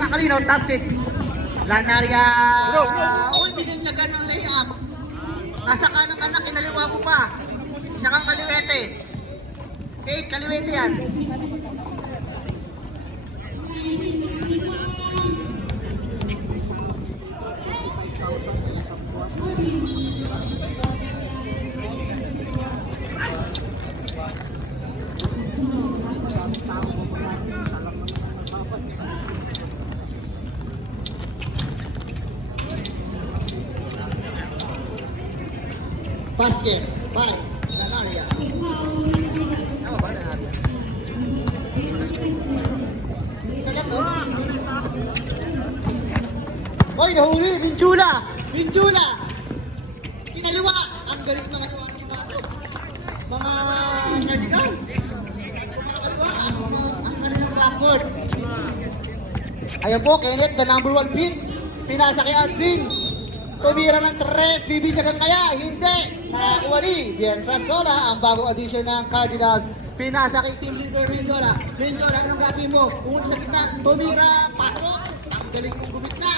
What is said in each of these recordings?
Makalino, top 6. Lanaria. Uy, binigyan ng layup. Nasa kanang anak, kinaliwa mo pa. Isa kang kaliwete. 8, kaliwete yan. Basket, by Lanaria. Tama ba, Lanaria? Sa left, no? Hoy, nahuli! Minjula! Minjula! Kinaliwa! Ang galing ng kaliwa ng mga Cardinals. Mga kaliwa, ang kanilang backward. Ayan po, Kenneth, the number 1 pick. Pinasa kay Alvin. Tumira ng 3, bibigyan kaya? Hindi! Nakakuha ni Bien Frasola, ang bagong addition ng Cardinals. Pinasa kay team leader Menjola. Menjola, anong gagawin mo? Pumunta sa gitna, tumira, pasok. Ang galing mong gumitna.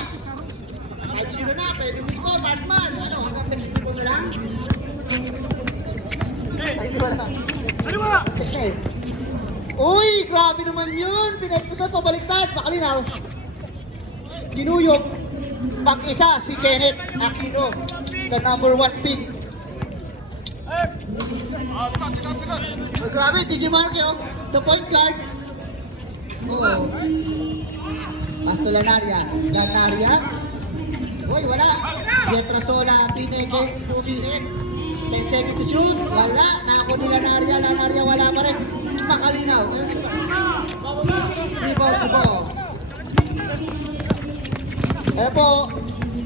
5-0 na, pwede mo score, Marsman. Ano, hanggang next week mo na lang? Ay, hindi wala. Ano ba? Uy, grabe naman yun. Pinagpusan, pabaliktad, makalinaw. Ginuyog. Pag-isa si Kenneth Aquino, the number 1 pick. Oh, grabe, TJ Marquez, the point guard. Oh. Pasto Lanaria. Lanaria. Uy, wala. Pietrasola, Pineke, 2 minutes. 10 seconds to shoot. Wala. Nako ni Lanaria. Lanaria, wala pa rin. Makalinaw. Rebound si Bo. Ayan po,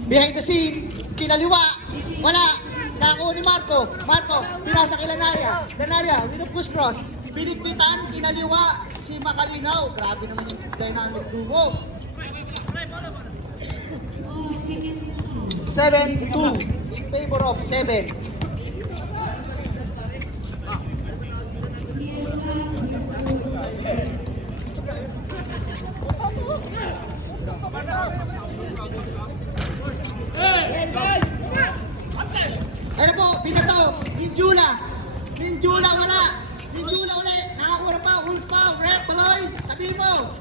behind the scene, kinaliwa, wala, nakakuha ni Marco, pinasa kay Lanaria, with a push cross, pinigpitan, kinaliwa, si Makalinaw, grabe naman yung dynamic duo. 7-2, in favor of 7. Ano po, pinato, Minjula, wala, Minjula ulit, nakakuha pa, Wolf pa, rep, Paloy, sabi mo.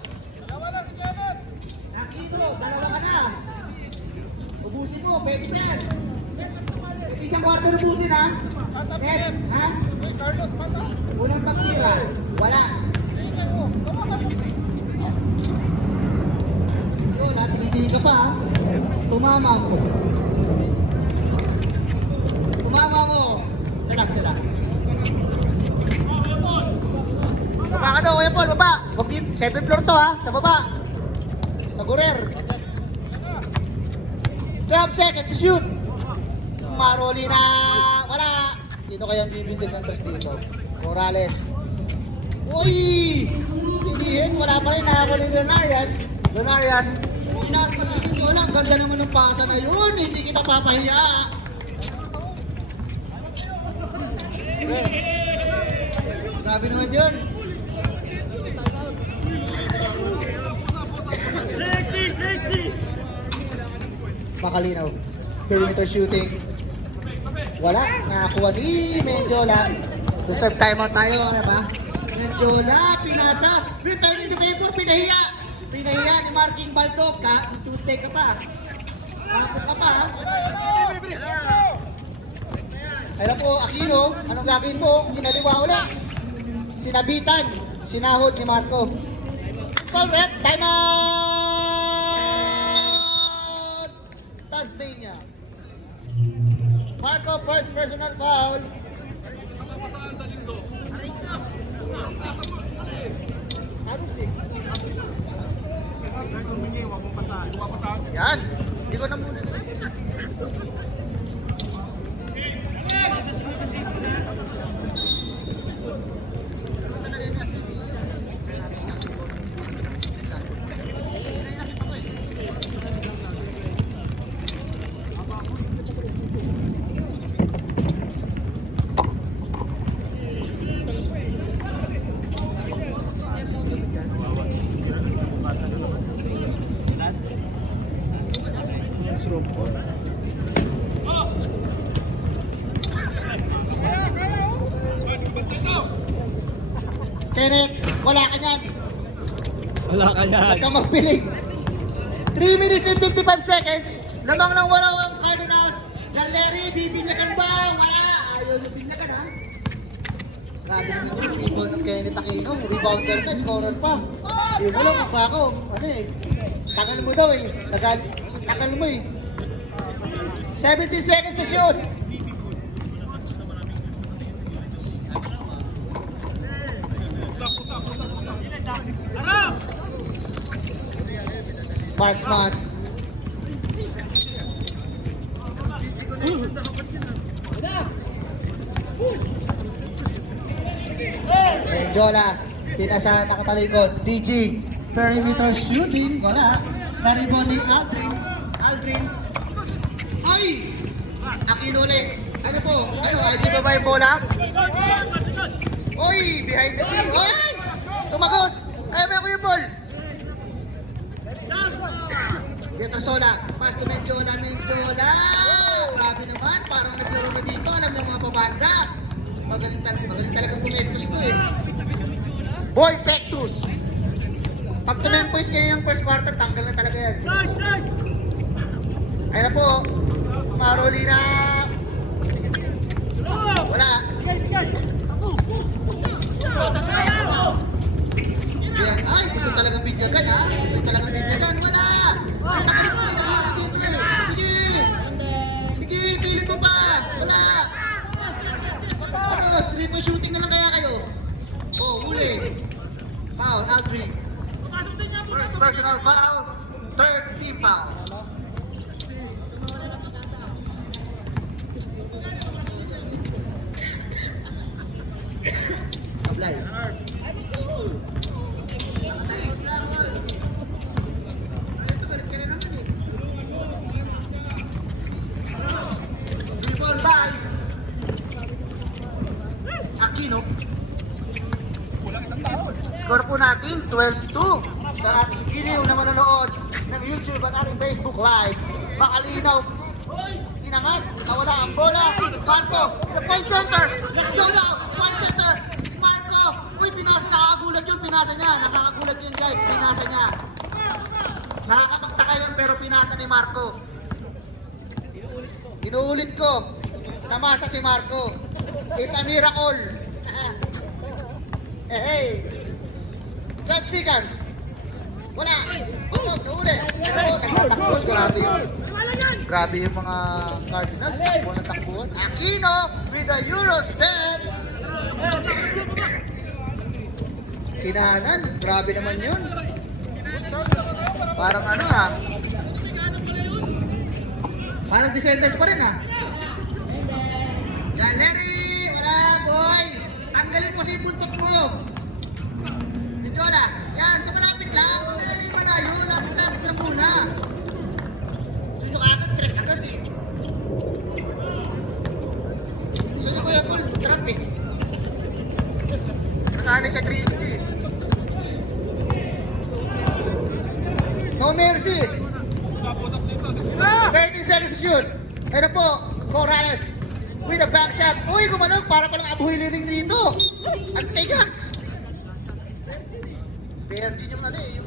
Nakito, dalawa ka na. Ubusin mo, pwede yan. Isang kwarto ubusin ha. Net, ha? Unang pagtira, wala. Yun, natin ka pa ha. Tumama mo. Sila. Baba ka daw, Kuya Paul, baba. 7th floor to ha, sa baba. Sa Gurer. 12 seconds to shoot. Maroli na, wala. Dito kayang bibindig ng tres dito. Morales. Uy! Hinihin, wala pa rin. Nakakuli ni Donarias. Pinakasabi ko lang, ganda naman ng pasa na yun. Hindi kita papahiya. Grabe naman yun. Makalinaw. Perimeter shooting. Wala. Nakakuha ni Menjola. Reserve timeout tayo. Ano ba? Menjola, pinasa. Returning the favor, pinahiya. Pinahiya ni Marking Baldog. Tuesday ka pa. Tapos ka pa. Alam po, Aquino, anong gagawin mo? Ginaliwa ulit. Sinabitan. Sinahod ni Marco. Call rep, time out! Tasmania. Marco, first personal foul. Yan. Hindi ko na muna. Kenneth, wala ka yan. Wala ka yan. Huwag kang magpiling. 3 minutes and 55 seconds. Lamang ng walaw ang Cardinals. John Larry, bibinyakan ba? Wala. Ayaw na binyakan ha. Grabe naman yung people ng Kenneth Aquino. Rebounder na, scorer pa. Hindi mo lang pa ako. Ano eh. Tagal mo daw eh. Tagal mo eh. 17 seconds to shoot. Marksman. Jola, pinasa nakatalikod. DG, perimeter shooting, wala. Naribon ni Aldrin. Ay! Aquino ulit. Ano po? Ano? ID ba ba yung bola? Uy! Behind the scene. Uy! Tumagos! Ayaw mo yung ball. Dito Sola. Pass to Menjola. Grabe naman. Parang naglaro na dito. Alam ng mga pabanda. Magaling talagang tumempos to eh. Boy, Pectus. Pag tumempos kayo yung first quarter, tanggal na talaga yan. Ayun na po. Marolina. Wala. Yan. Ay, gusto talagang binyagan ha. Wala. Sige, pilit mo pa. Wala. Triple shooting na lang kaya kayo. Oh, huli. Foul, Aldrin. First personal foul. Third team foul. Ablay. Aquino. Score po natin 12-2 sa ating iliw na manonood ng YouTube at ating Facebook Live. Makalinaw, inangat, nawala ang bola. Marco, the point center. Let's go now, point center. Marco, uy, pinasa, nakakagulat yun, pinasa niya. Nakakagulat yun guys, pinasa niya. Nakakapagtaka yun pero pinasa ni Marco. Inuulit ko. Namasa si Marco. It's a miracle. Hey. 12 seconds. Wala. Uli. Takbo. Grabe yun. Grabe yung mga Cardinals. Takbo na takbuhan. Aquino with a Euro step. Kinanan. Grabe naman yun. Parang ano ha. Parang descendants pa rin ha. John Larry! Wala boy! Tanggalin mo si buntot mo! Jola! Yan! Sa malapit lang! Hindi malayo! Lapit lang muna! Gusto nyo agad, stress agad eh! Gusto nyo kuya full trap eh! Nakali siya 3 No mercy! 13 seconds to shoot! Ano po? Corrales! With a back shot. Uy, gumanog. Para palang abuhay liring dito. Ang tigas. PRG yung ano eh.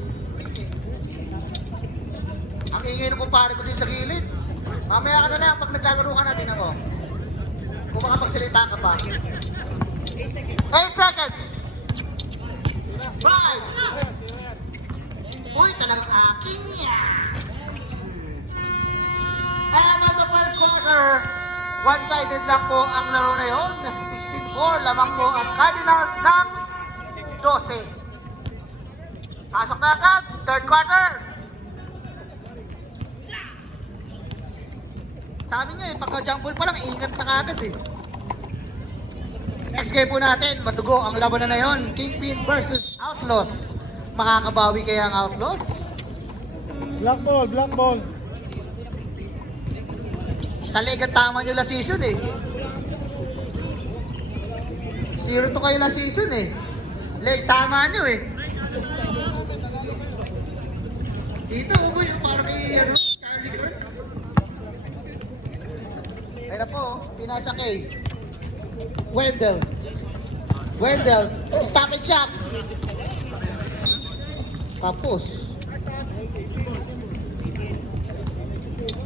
Ang ingay ng kumpare ko din sa gilid. Mamaya ka na lang pag naglalaro ka natin ako. Kung makapagsalita ka pa. 8 seconds. 5. Uy, talagang aking yan. And on the first quarter, one-sided lang po ang laro na yun. 16-4, lamang po ang Cardinals ng 12. Pasok na agad, third quarter. Sabi niya eh, pagka-jumble pa lang, ingat na agad eh. Next game po natin, matugo ang labanan na yun. Kingpin versus Outlaws. Makakabawi kaya ang Outlaws? Black ball. Sa liga tama nyo last season eh. 0-2 kayo last season eh. Leg tama nyo eh. Dito, ubo yung parang may Charlie Girl. Ayun na po, pinasa kay Wendell. Wendell, stop and shop. Tapos.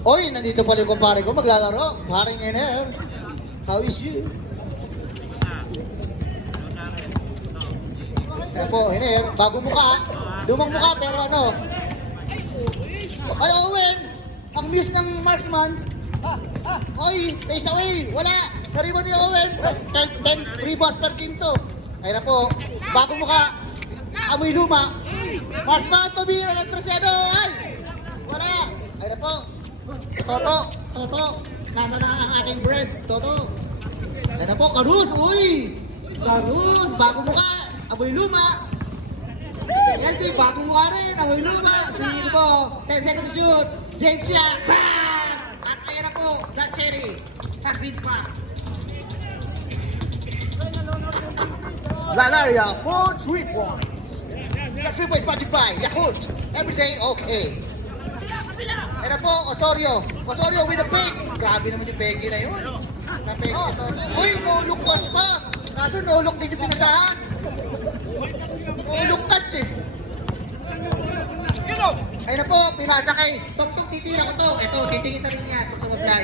Oy, nandito pala yung kumpare ko maglalaro. Paring Ener. How is you? Ayun po, Ener, bagong mukha. Lumang mukha pero ano. Ay, Owen! Ang muse ng marksman. Oy, face away! Wala! Nariba ni Owen! 10 rebounds per game to. Ayun na po, bagong mukha. Amoy luma. Marksman, tumira ng Tresiano. Ay! Wala! Ayun na po. Toto. Nasa na ang aking bread. Toto. Ayun na po, Karus. Uy! Karus, bagong mukha. Amoy luma. Yan ito yung bagong mukha rin. Amoy luma. Sino po? 10 seconds shoot. James Young. Bam! At ayun na po, Black Cherry has been cracked. Zalaria for 3 points. The 3 points magnified. Yakult. Everything okay. Ayun na po, Osorio. Osorio with a pick. Grabe naman yung Peggy na yun. Na-Peggy ito. Uy, no-look pass pa. Kaso no-look din yung pinasahan. No-look touch eh. Ayun na po, pinasa kay Tong-Tong, titira ko to. Ito, titingin sa rin niya. Tong-Tong apply.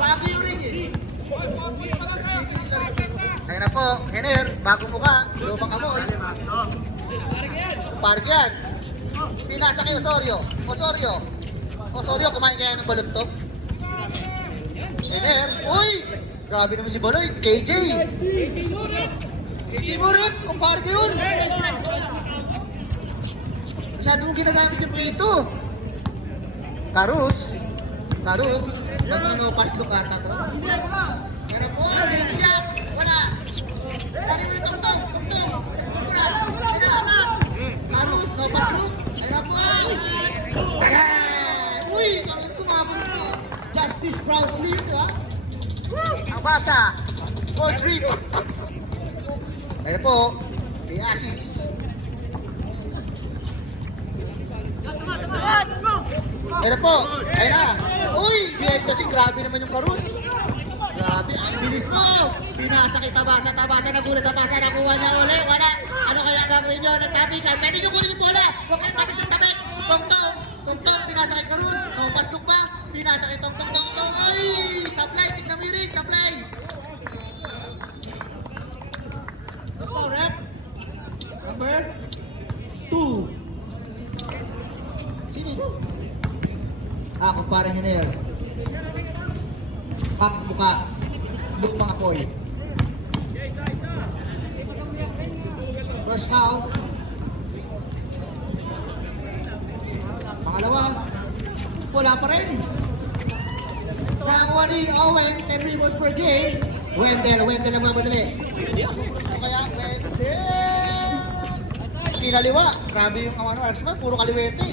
Bago yung ring eh. Ayun na po, Henner, bagong mukha. Lumang amoy. Park yan. Pinasa kay Osorio. Osorio, kumain kaya ng balot to. Henner, uy! Grabe naman si Baloy. KJ Murit, kumpare ko yun. Masyadong ginagamit yung prito. Karus, pass look ata to. Pero po, James Young, wala. Kami mo yung tong. Karus, no pass look. Ayun po. Uy, kami kumabot po. Justice Browsley ito ha. Ang basa, 4-3. Ayun po, the Ashes. Ayun po, ayun na. Uy, biyag kasi grabe naman yung Karus. Grabe, ang bilis mo. Pinasa kay Tabasa, nagulat sa pasa, nakuha niya ulit. Wala, ano kaya gagawin nyo? Nagtabi ka, pwede nyo kunin yung bola. Huwag kayo tabi sa tabi. Tong-tong, pinasa kay Karus. No, pastok pa. Pinasa kay Tong-tong. Ay, supply, tignan mo yung ring, supply. Gusto, rep. Number 2. Sino ito? Kumpare Henner. Pak buka. Look mga koy. First foul. Pangalawa. Wala pa rin. Nakakuha ni Owen, 10 rebounds per game. Wendell ang mamadali. Kaya Wendell. Kinaliwa. Grabe yung Arsenal, puro kaliwete.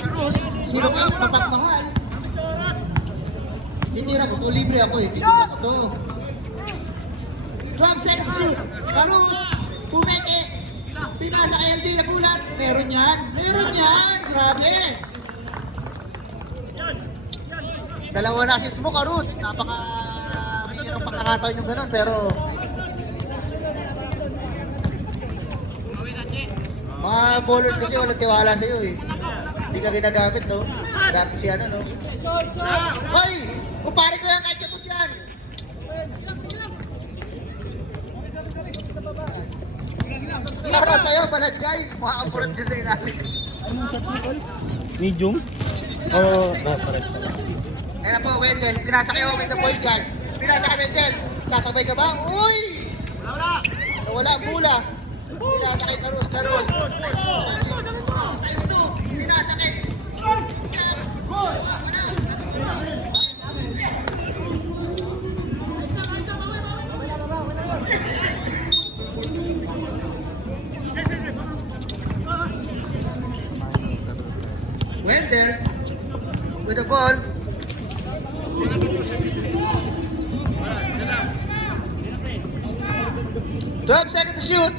Tapos, sino ka mapagmahal? Titira ko to, libre ako eh. Titira ko to. 12 seconds shoot. Karus, pumeke. Pinasa kay LJ na kulat. Meron yan. Grabe. Dalawa na assist mo, Karus. Mahirap pagkakataon yung ganun, pero mga bowlers kasi walang tiwala sa'yo eh. Hindi ka ginagamit, no? Dapat siya no? Hoy! Kumpare ko yan kahit kapag yan! Para sa'yo, Balagay! Mga kapurat dyan sa ilalim. Medium? Oo, correct. Ayun na po, Wendell. Pinasa kayo with the point guard. Pinasa ka, Wendell. Sasabay ka ba? Uy! Nawala ang bula. Pinasa kay Karus. Pinasa kay Wendell with the ball. Drop second to shoot.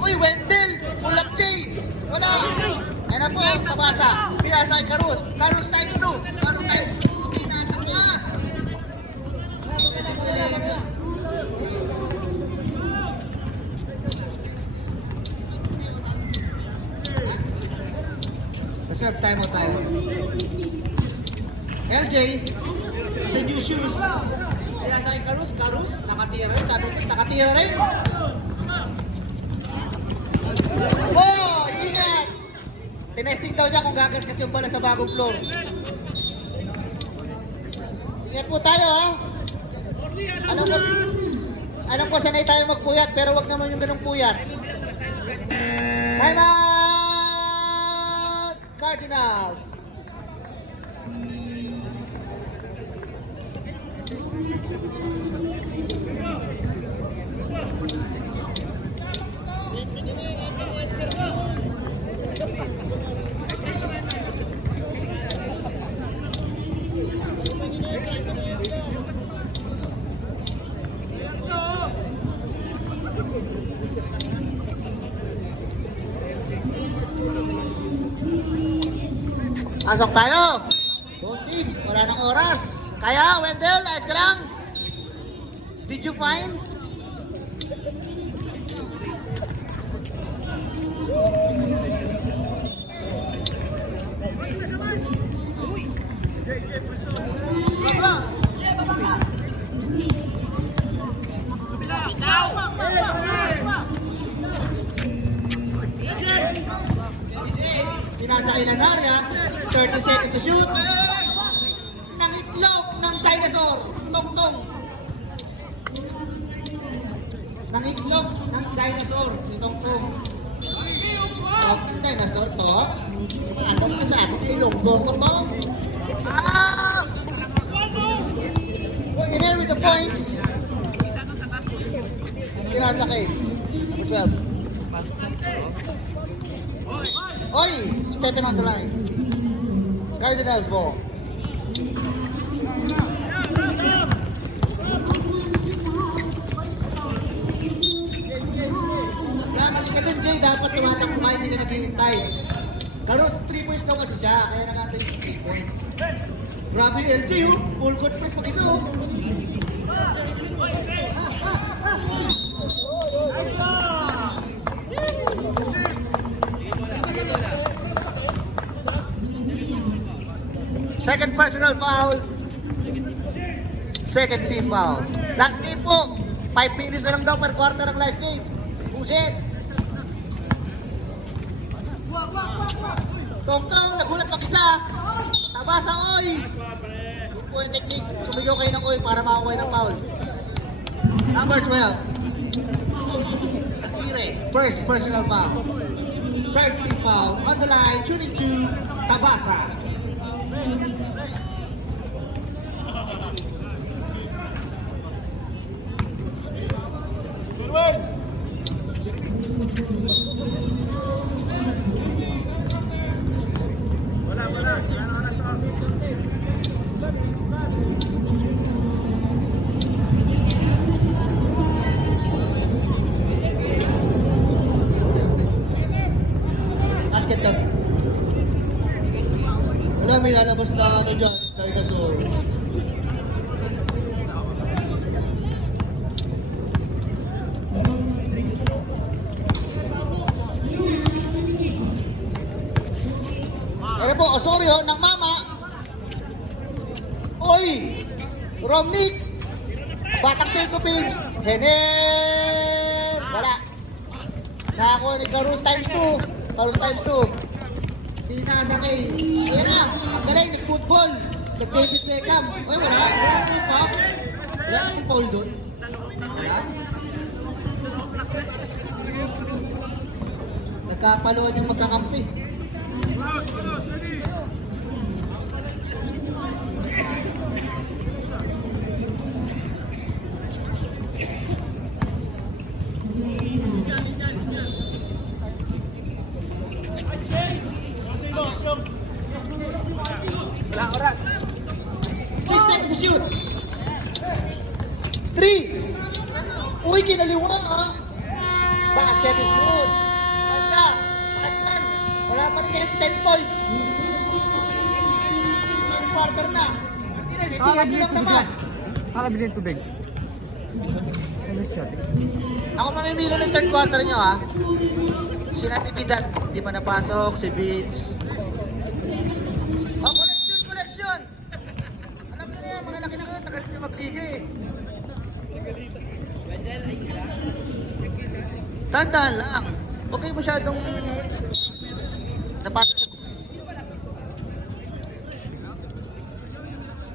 Uy, Wendell! Pull up Jay! Wala! Ayun na po, Tabasa. Pinasa kay Carus. Carus times 2. Carus times 2. Pinasa pa. Reserve time mo tayo. LJ, the new shoes. Pinasa kay Carus. Carus, nakatira rin. Sabi ko, nakatira rin. Oh, ingat! Tinesting daw niya kung gagas kasi yung bala sa bagong floor. Ingat po tayo, ha? Alam ko sanay tayo magpuyat, pero wag naman yung ganong puyat. Time out! Cardinals! Pasok tayo! Both teams, wala nang oras. Kaya, Wendell, ayos ka lang? Did you find? Pinasa kay Lanaria, 30 seconds to shoot. Nang itlog ng dinosaur, tong-tong. Nang itlog ng dinosaur, si tong-tong. Dinosaur to? Ano ka sa akin? Ilonggo ko to? Ah! In there with the points. Pinasa kay 12. Oi! Stepping on the line. Cardinals ball. Mali ka dun, Jay. Dapat tumatak kumain, hindi ka naghihintay. Karos, 3 points daw kasi siya. Kaya nakatay 3 points. Grabe yung LJ, oh. Full court press mag-isa, oh. Second personal foul. Second team foul. Last game po. 5 minutes na lang daw per quarter ang last game. Buset. Tong-tong, nagulat mag-isa. Tabasa, oy. Po yung technique. Sumigaw kayo ng oy para makakuha ng foul. Number 12. Atire. First personal foul. Third team foul. On the line, shooting to Tabasa. Basket tag. Wala, may lalabas na ano dyan, dinosaur. Ano po, Osorio ng mama. Oy! Romnick! Batang Seiko Films. Hener! Wala. Nakakuha ni Carus times 2. Carus times 2. Pinasa kay. Ayan na. Ang galing. Nag-football. Nag-David Beckham. Oy, wala. Wala pa. Wala akong foul doon. Wala. Nagkapaluan yung magkakampi. Wala oras. 6 seconds to shoot. 3. Uy, kinaliwa ha. Basket is good. Wala. Wala pa rin 10 points. quarter na. Martinez, itihan nyo lang naman. Makakabili ng tubig. Ano siya? Ako mamimili ng third quarter nyo ha. Si Natividad, hindi pa napasok. Si Vince. Oh, collection! Alam nyo na yan, mga laki na kayo. Tagal nyo magkige eh. Tandaan lang. Huwag kayo masyadong napasok sa...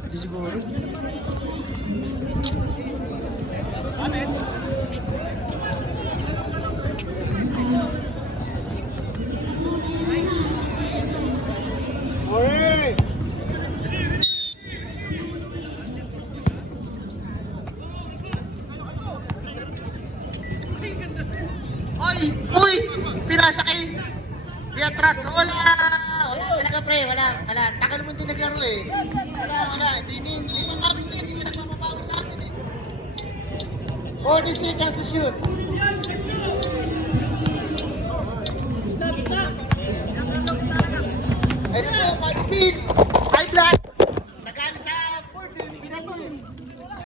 Hindi siguro. Oy! Uy! Pirasa kay Beatrice. Wala talaga pre. Wala. Tagal mo din naglaro eh. Wala. Hindi man kami din. Hindi man nagmapapawa sa akin eh. 40 seconds to shoot. Ito po, 5 speeds. 5 block. Nagkala sa 4. Binato eh.